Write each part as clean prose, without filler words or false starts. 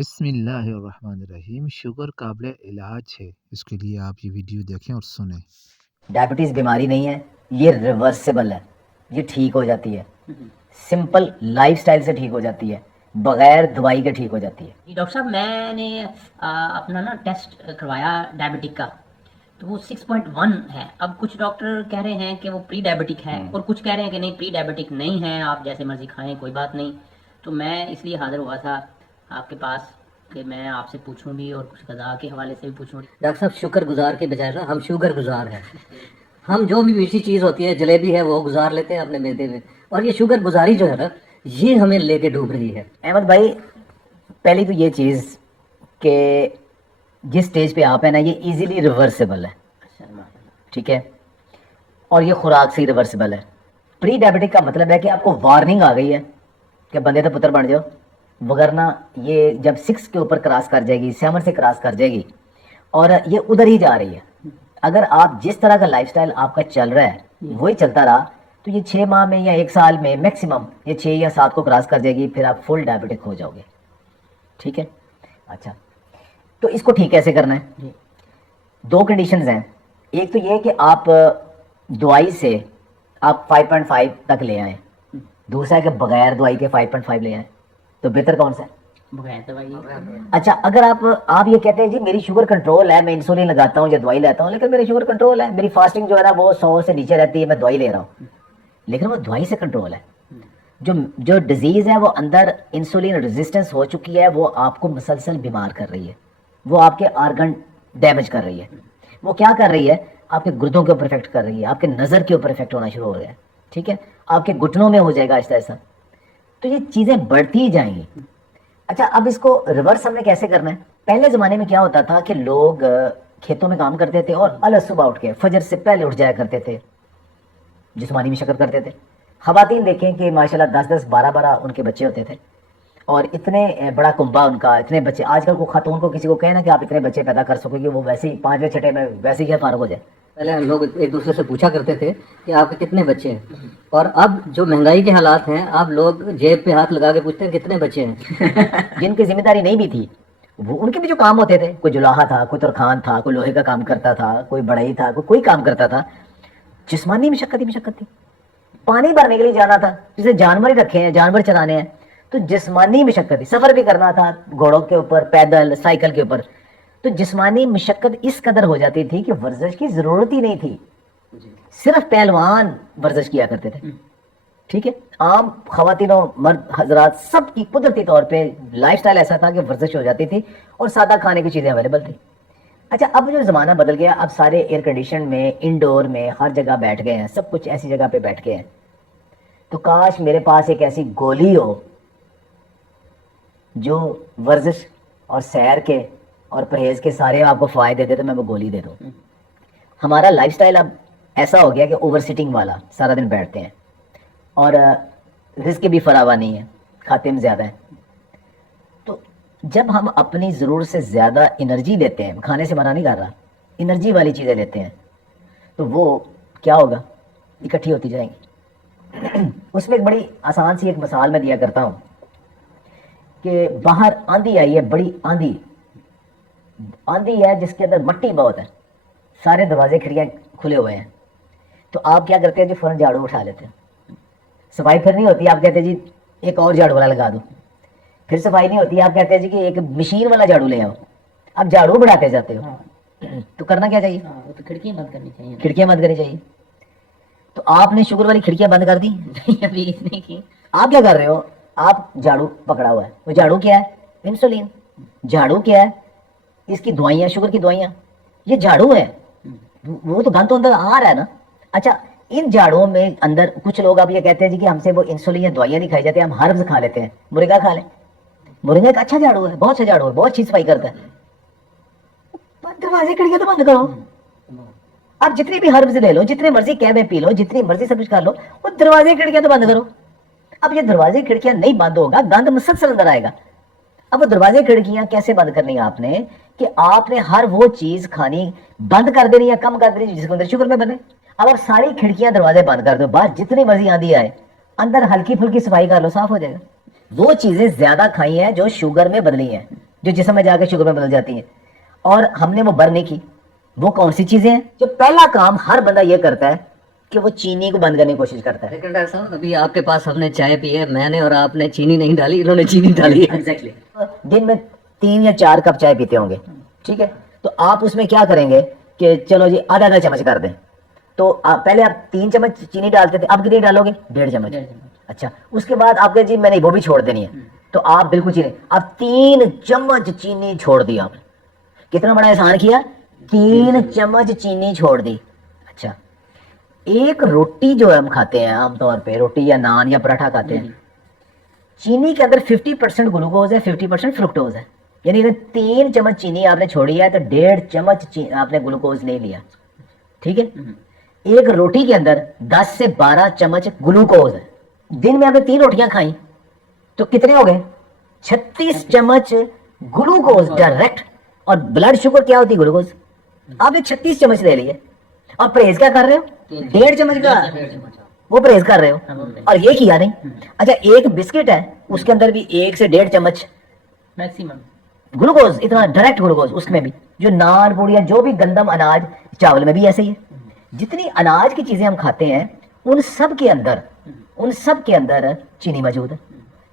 بسم اللہ الرحمن الرحیم. شوگر قابل علاج ہے، اس کے لیے آپ یہ ویڈیو دیکھیں اور سنیں. ڈائبٹیز بیماری نہیں ہے، یہ ریورسیبل ہے، یہ ٹھیک ہو جاتی ہے، سمپل لائف سٹائل سے ٹھیک ہو جاتی ہے، بغیر دوائی کے ٹھیک ہو جاتی ہے. جی ڈاکٹر صاحب، میں نے اپنا ٹیسٹ کروایا ڈائبٹک کا، تو وہ 6.1 ہے. اب کچھ ڈاکٹر کہہ رہے ہیں کہ وہ پری ڈائبٹک ہے، اور کچھ کہہ رہے ہیں کہ نہیں پری ڈائبٹک نہیں ہے، آپ جیسے مرضی کھائیں کوئی بات نہیں. تو میں اس لیے حاضر ہوا تھا آپ کے پاس کہ میں آپ سے پوچھوں بھی اور کچھ غذا کے حوالے سے بھی پوچھوں. ڈاکٹر صاحب، شکر گزار کے بجائے نا ہم شوگر گزار ہیں. ہم جو بھی میٹھی چیز ہوتی ہے، جلیبی ہے، وہ گزار لیتے ہیں اپنے معدے میں، اور یہ شوگر گزاری جو ہے نا، یہ ہمیں لے کے ڈوب رہی ہے. احمد بھائی، پہلی تو یہ چیز کہ جس سٹیج پہ آپ ہیں نا، یہ ایزیلی ریورسیبل ہے، ٹھیک ہے، اور یہ خوراک سے ہی ریورسیبل ہے. پری ڈائبٹک کا مطلب ہے کہ آپ کو وارننگ آ گئی ہے کہ بندے تو پتر بن جاؤ، وگرنہ یہ جب 6 کے اوپر کراس کر جائے گی، 7 سے کراس کر جائے گی، اور یہ ادھر ہی جا رہی ہے. اگر آپ جس طرح کا لائف سٹائل آپ کا چل رہا ہے وہی چلتا رہا تو یہ 6 ماہ میں یا 1 سال میں میکسیمم یہ 6 یا 7 کو کراس کر جائے گی، پھر آپ فل ڈائبٹک ہو جاؤ گے. ٹھیک ہے، اچھا تو اس کو ٹھیک کیسے کرنا ہے؟ 2 کنڈیشنز ہیں. ایک تو یہ کہ آپ دوائی سے آپ 5.5 تک لے آئیں، دوسرا ہے کہ بغیر دوائی کے 5.5 لے آئیں. تو بہتر کون سا ہے؟ بغیر دوائی. اچھا، اگر آپ یہ کہتے ہیں جی میری شوگر کنٹرول ہے، میں انسولین لگاتا ہوں یا دوائی لیتا ہوں، لیکن میری شوگر کنٹرول ہے، میری فاسٹنگ جو ہے نا وہ 100 سے نیچے رہتی ہے، میں دوائی لے رہا ہوں، لیکن وہ دوائی سے کنٹرول ہے. جو ڈیزیز ہے وہ اندر انسولین ریزسٹنس ہو چکی ہے، وہ آپ کو مسلسل بیمار کر رہی ہے، وہ آپ کے آرگن ڈیمیج کر رہی ہے. وہ کیا کر رہی ہے؟ آپ کے گردوں کے اوپر افیکٹ کر رہی ہے، آپ کے نظر کے اوپر افیکٹ ہونا شروع ہو گیا ہے، ٹھیک ہے، آپ کے گھٹنوں میں ہو جائے گا آہستہ آہستہ. تو یہ چیزیں بڑھتی ہی جائیں گی. اچھا، اب اس کو ریورس ہم نے کیسے کرنا ہے؟ پہلے زمانے میں کیا ہوتا تھا کہ لوگ کھیتوں میں کام کرتے تھے اور الگ صبح اٹھ کے فجر سے پہلے اٹھ جایا کرتے تھے، جسمانی مشقت کرتے تھے. خواتین دیکھیں کہ ماشاءاللہ 10 12 ان کے بچے ہوتے تھے، اور اتنے بڑا کنبہ ان کا، اتنے بچے. آج کل کو خاتون کو کسی کو کہنا کہ آپ اتنے بچے پیدا کر سکو گے، وہ ویسے ہی 5ویں 6 میں ویسے ہی فارغ ہو جائے. پہلے ہم لوگ ایک دوسرے سے پوچھا کرتے تھے کہ آپ کے کتنے بچے ہیں، اور اب جو مہنگائی کے حالات ہیں، اب لوگ جیب پہ ہاتھ لگا کے پوچھتے ہیں کتنے بچے ہیں. جن کی ذمہ داری نہیں بھی تھی، وہ ان کے بھی جو کام ہوتے تھے، کوئی جلاحہ تھا، کوئی ترخان تھا، کوئی لوہے کا کام کرتا تھا، کوئی بڑھئی تھا، کوئی کام کرتا تھا، جسمانی مشقت ہی مشقت تھی. پانی بھرنے کے لیے جانا تھا، جسے جانور ہی رکھے ہیں، جانور چلانے ہیں، تو جسمانی مشقت تھی. سفر بھی کرنا تھا گھوڑوں کے اوپر، پیدل، سائیکل کے اوپر، تو جسمانی مشقت اس قدر ہو جاتی تھی کہ ورزش کی ضرورت ہی نہیں تھی. صرف پہلوان ورزش کیا کرتے تھے، ٹھیک ہے. عام خواتین و مرد حضرات سب کی قدرتی طور پہ لائف سٹائل ایسا تھا کہ ورزش ہو جاتی تھی اور سادہ کھانے کی چیزیں اویلیبل تھی. اچھا، اب جو زمانہ بدل گیا، اب سارے ایئر کنڈیشن میں، انڈور میں، ہر جگہ بیٹھ گئے ہیں، سب کچھ ایسی جگہ پہ بیٹھ گئے ہیں. تو کاش میرے پاس ایک ایسی گولی ہو جو ورزش اور سیر کے اور پرہیز کے سارے آپ کو فائدے دے، تو میں وہ گولی دے دوں. ہمارا لائف سٹائل اب ایسا ہو گیا کہ اوور سٹنگ والا، سارا دن بیٹھتے ہیں، اور رزق بھی فراوان نہیں ہے، کھاتے میں زیادہ ہیں. تو جب ہم اپنی ضرورت سے زیادہ انرجی لیتے ہیں، کھانے سے منع نہیں کر رہا، انرجی والی چیزیں لیتے ہیں، تو وہ کیا ہوگا؟ اکٹھی ہوتی جائیں گی. اس میں ایک بڑی آسان سی ایک مثال میں دیا کرتا ہوں کہ باہر آندھی آئی ہے، بڑی آندھی ہے جس کے اندر مٹی بہت ہے، سارے دروازے کھڑکیاں کھلے ہوئے ہیں. تو آپ کیا کرتے ہیں جی؟ فوراً جھاڑو اٹھا لیتے ہیں. صفائی پھر نہیں ہوتی، آپ کہتے ہیں جی ایک اور جھاڑو والا لگا دو. پھر صفائی نہیں ہوتی، آپ کہتے ہیں جی کہ ایک مشین والا جھاڑو لے آؤ. آپ جھاڑو بڑھاتے جاتے ہو. تو کرنا کیا چاہیے؟ تو کھڑکیاں بند کرنی چاہیے. کھڑکیاں بند کرنی چاہیے. تو آپ نے شوگر والی کھڑکیاں بند کر دی؟ ابھی نہیں کی. آپ کیا کر رہے ہو؟ آپ جھاڑو پکڑا ہوا ہے. وہ جھاڑو کیا ہے؟ انسولین. جھاڑو کیا ہے؟ اس کی دوائیاں، شوگر کی دوائیاں. یہ جھاڑو ہے، وہ تو گند تو اندر آ رہا ہے نا. اچھا، ان جھاڑوں میں اندر کچھ لوگ آپ یہ کہتے ہیں جی کہ ہم سے وہ انسولین یا دوائیاں نہیں کھائی جاتی، ہم ہربز کھا لیتے ہیں. مرغا کھا لیں. مرغا ایک اچھا جھاڑو ہے، بہت اچھا جھاڑو ہے، بہت اچھی صفائی کرتا ہے. دروازے کھڑکیاں تو بند کرو. آپ جتنی بھی ہربز لے لو، جتنے مرضی کیبیں پی لو، جتنی مرضی سب کچھ کر لو، وہ دروازے کھڑکیاں تو بند کرو. اب یہ دروازے کھڑکیاں نہیں بند ہوگا، گند مسلسل اندر آئے گا. اب وہ دروازے کھڑکیاں کیسے بند کرنی ہے آپ نے؟ کہ آپ نے ہر وہ چیز کھانی بند کر دینی یا کم کر دینی جس کے اندر شوگر میں بنے. اب آپ ساری کھڑکیاں دروازے بند کر دو، باہر جتنی مرضی آندھی آئے، اندر ہلکی پھلکی صفائی کر لو، صاف ہو جائے گا. وہ چیزیں زیادہ کھائی ہیں جو شوگر میں بدلی ہیں. جو جسم میں جا کے شوگر میں بدل جاتی ہیں, اور ہم نے وہ برن نہیں کی. وہ کون سی چیزیں ہیں؟ جو پہلا کام ہر بندہ یہ کرتا ہے کہ وہ چینی کو بند کرنے کی کوشش کرتا ہے. لیکن ڈاکٹر صاحب ابھی آپ کے پاس ہم نے چائے پی ہے, میں نے اور آپ نے چینی نہیں ڈالی, انہوں نے چینی ڈالی ہے. ایگزیکٹلی. دن میں 3 یا 4 کپ چائے پیتے ہوں گے, ٹھیک ہے, تو آپ اس میں کیا کریں گے کہ چلو جی آدھا چمچ کر دیں. تو پہلے آپ 3 چمچ چینی ڈالتے تھے, اب کتنی ڈالو گے؟ 1.5 چمچ. اچھا, اس کے بعد آپ کے جی میں نے وہ بھی چھوڑ دینی ہے, تو آپ بالکل چینی, اب 3 چمچ چینی چھوڑ دی آپ نے. کتنا بڑا احسان کیا, 3 چمچ چینی چھوڑ دی. اچھا, ایک روٹی جو ہم کھاتے ہیں عام طور پہ, روٹی یا نان یا پراٹھا کھاتے ہیں, چینی کے اندر 50% گلوکوز ہے, 50% فرکٹوز ہے. یعنی اگر 3 چمچ چینی آپ نے چھوڑی ہے تو 1.5 چمچ آپ نے گلوکوز لے لیا, ٹھیک ہے. ایک روٹی کے اندر 10 سے 12 چمچ گلوکوز ہے. دن میں آپ نے 3 روٹیاں کھائیں تو کتنے ہو گئے؟ 36 چمچ گلوکوز ڈائریکٹ. اور بلڈ شوگر کیا ہوتی ہے؟ گلوکوز. آپ نے 36 چمچ لے لیے, اور پرہیز کیا کر رہے ہو؟ 1.5 چمچ کا وہ پرہیز کر رہے ہو, اور یہ کیا نہیں. اچھا, ایک بسکٹ ہے, اس کے اندر بھی 1 سے 1.5 چمچ میکسیمم گلوکوز, اتنا ڈائریکٹ گلوکوز. اس میں بھی جو نان پوڑیاں, جو بھی گندم اناج, چاول میں بھی ایسے ہی ہے. جتنی اناج کی چیزیں ہم کھاتے ہیں ان سب کے اندر چینی موجود ہے.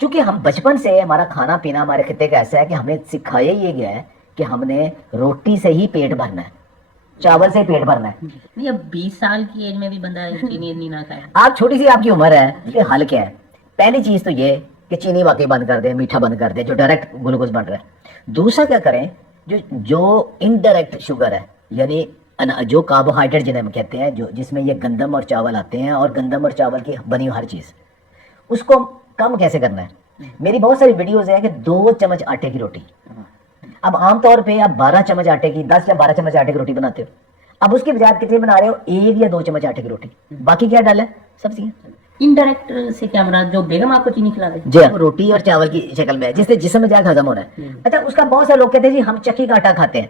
چونکہ ہم بچپن سے ہمارا کھانا پینا ہمارے خطے کا ایسا ہے کہ ہمیں سکھایا یہ گیا ہے کہ ہم نے روٹی سے ہی پیٹ بھرنا ہے, چاول سے پیٹ بھرنا ہے. نہیں, اب 20 سال کی ایج میں بھی بندہ چینی اتنی نہ کھائے. آپ چھوٹی سی آپ کی عمر ہے, یہ حل کیا ہے؟ پہلی چیز تو یہ کہ چینی واقعی بند کر دیں, میٹھا بند کر دیں جو ڈائریکٹ گلوکوز بن رہا ہے. دوسرا کیا کریں, جو انڈائریکٹ شوگر ہے, یعنی جو کاربوہائیڈریٹ جنہیں ہم کہتے ہیں, جو جس میں یہ گندم اور چاول آتے ہیں, اور گندم اور چاول کی بنی ہوئی ہر چیز, اس کو کم کیسے کرنا ہے. میری بہت ساری ویڈیوز ہیں کہ 2 چمچ آٹے کی روٹی. اب عام طور پہ آپ 12 چمچ آٹے کی, 10 یا 12 چمچ آٹے کی روٹی بناتے ہو. اب اس کے بجائے کتنی بنا رہے ہو؟ 1 یا 2 چمچ آٹے کی روٹی. باقی کیا ڈالا ہے؟ سبزیاں. انڈائریکٹ سے کیا مراد؟ جو بیگم آپ کو چینی کھلا دے. جی, روٹی اور چاول کی شکل میں, جس سے جسم میں جا کے ہضم ہونا ہے. اچھا, اس کا بہت سارے لوگ کہتے ہیں جی ہم چکی کا آٹا کھاتے ہیں.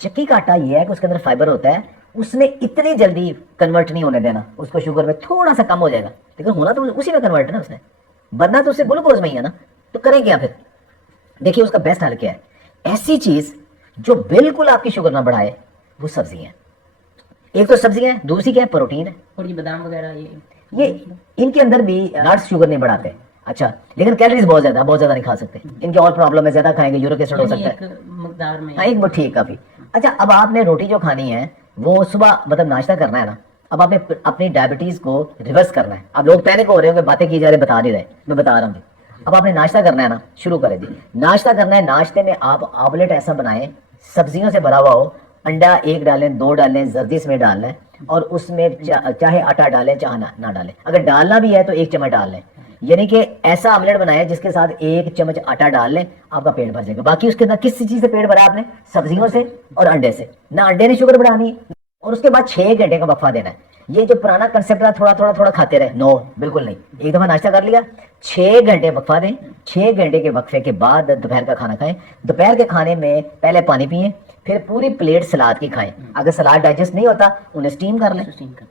چکی کا آٹا یہ ہے کہ اس کے اندر فائبر ہوتا ہے, اس نے اتنی جلدی کنورٹ نہیں ہونے دینا, اس کو شوگر میں تھوڑا سا کم ہو جائے گا, لیکن ہونا تو اسی میں کنورٹ ہے نا, اس نے بننا تو اس سے گلوکوز میں ہی ہے نا. تو کریں کیا پھر؟ دیکھیے اس کا بیسٹ حل کیا ہے. ایسی چیز جو بالکل آپ کی شوگر نہ بڑھائے وہ سبزی ہیں. ایک تو سبزیاں ہیں, دوسری کیا ہے؟ پروٹین ہے. اور یہ بادام وغیرہ یہ ان کے اندر بھی نٹس شوگر نہیں بڑھاتے. اچھا, لیکن کیلریز بہت زیادہ نہیں کھا سکتے. ان کی اور پرابلم ہے, زیادہ کھائیں گے یورک ایسڈ ہو سکتا ہے. مقدار میں ایک بار ٹھیک کافی. اچھا, اب آپ نے روٹی جو کھانی ہے وہ صبح مطلب ناشتہ کرنا ہے نا. اب آپ نے اپنی ڈائبٹیز کو ریورس کرنا ہے. اب لوگ پینک ہو رہے ہوں کہ باتیں کی جا رہے, بتا نہیں رہے, میں بتا رہا ہوں. اب آپ نے ناشتہ کرنا ہے نا, شروع کریں جی. ناشتہ کرنا ہے, ناشتے میں آپ آملیٹ ایسا بنائیں سبزیوں سے بھرا ہوا ہو. انڈا 1 ڈالیں, 2 ڈالیں, زردی اس میں ڈال لیں, اور اس میں چاہے آٹا ڈالیں چاہے نہ ڈالیں. اگر ڈالنا بھی ہے تو 1 چمچ ڈال لیں. یعنی کہ ایسا آملیٹ بنائیں جس کے ساتھ 1 چمچ آٹا ڈال لیں, آپ کا پیٹ بھر جائے گا. باقی اس کے اندر کس چیز سے پیٹ بھرا آپ نے؟ سبزیوں سے اور انڈے سے. نہ انڈے نے شوگر بڑھانی ہے, اور اس کے بعد 6 گھنٹے کا وقفہ دینا ہے. یہ جو پرانا کنسیپٹ ہے تھوڑا کھاتے رہے, نو, بالکل نہیں. ایک دفعہ ناشتہ کر لیا, 6 گھنٹے وقفہ دیں. 6 گھنٹے کے وقفے کے بعد دوپہر کا کھانا کھائیں. دوپہر کے کھانے میں پہلے پانی پئیں, پھر پوری پلیٹ سلاد کی کھائیں. اگر سلاد ڈائجسٹ نہیں ہوتا انہیں اسٹیم کر لیں,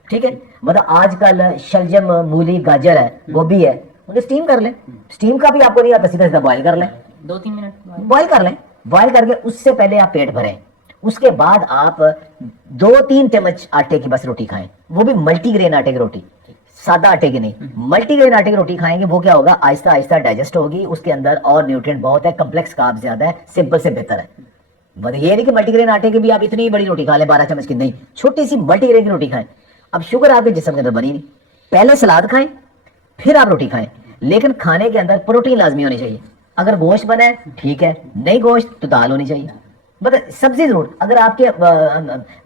ٹھیک ہے. مطلب آج کل شلجم, مولی, گاجر ہے, گوبھی ہے, انہیں اسٹیم کر لیں. اسٹیم کا بھی آپ کو نہیں آتا, سیدھا بوائل کر لیں, 2-3 منٹ بوائل کر لیں. بوائل کر کے اس سے پہلے آپ پیٹ بھریں. اس کے بعد آپ 2-3 چمچ آٹے کی بس روٹی کھائیں, وہ بھی ملٹی گرین آٹے کی روٹی, سادہ آٹے کی نہیں. ملٹی گرین آٹے کی روٹی کھائیں گے, وہ کیا ہوگا؟ آہستہ آہستہ ڈائجسٹ ہوگی. اس کے اندر اور نیوٹرینٹ بہت ہے, کمپلیکس کارب زیادہ ہے, سمپل سے بہتر ہے. مطلب یہ نہیں کہ ملٹی گرین آٹے کی بھی آپ اتنی بڑی روٹی کھا لیں 12 چمچ کی, نہیں, چھوٹی سی ملٹی گرین کی روٹی کھائیں. اب شوگر آپ کے جسم کے اندر بنی نہیں, پہلے سلاد کھائیں پھر آپ روٹی کھائیں, لیکن کھانے کے اندر پروٹین لازمی ہونی چاہیے. اگر گوشت بنا ہے ٹھیک ہے, نہیں گوشت تو دال ہونی چاہیے. مطلب سبزی ضرور, اگر آپ کے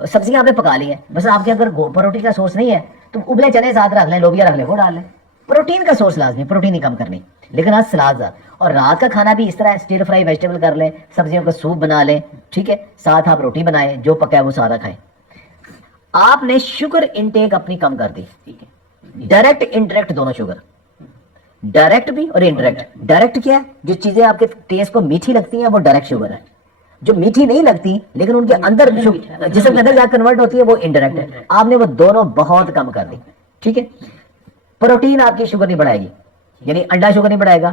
سبزیاں آپ نے پکا لی ہیں, بس آپ کے اگر پروٹین کا سورس نہیں ہے تو ابلے چنے ساتھ رکھ لیں, لوبیا رکھ لیں, وہ ڈال لیں. پروٹین کا سورس لازمی, پروٹین ہی کم کرنی. لیکن آج سلاد, اور رات کا کھانا بھی اس طرح اسٹیر فرائی ویجیٹیبل کر لیں, سبزیوں کا سوپ بنا لیں, ٹھیک ہے, ساتھ آپ روٹی بنائیں, جو پکا ہے وہ سادہ کھائیں. آپ نے شوگر انٹیک اپنی کم کر دی. ڈائریکٹ انڈائریکٹ دونوں شوگر, ڈائریکٹ بھی اور انڈائریکٹ. ڈائریکٹ کیا ہے؟ جو چیزیں آپ کے ٹیسٹ کو میٹھی لگتی ہیں وہ ڈائریکٹ شوگر ہے. جو میٹھی نہیں لگتی لیکن ان کے اندر جسم کے اندر جا کنورٹ ہوتی ہے وہ انڈائریکٹ ہے. آپ نے وہ دونوں بہت کم کر دی, ٹھیک ہے. پروٹین آپ کی شوگر نہیں بڑھائے گی, یعنی انڈا شوگر نہیں بڑھائے گا,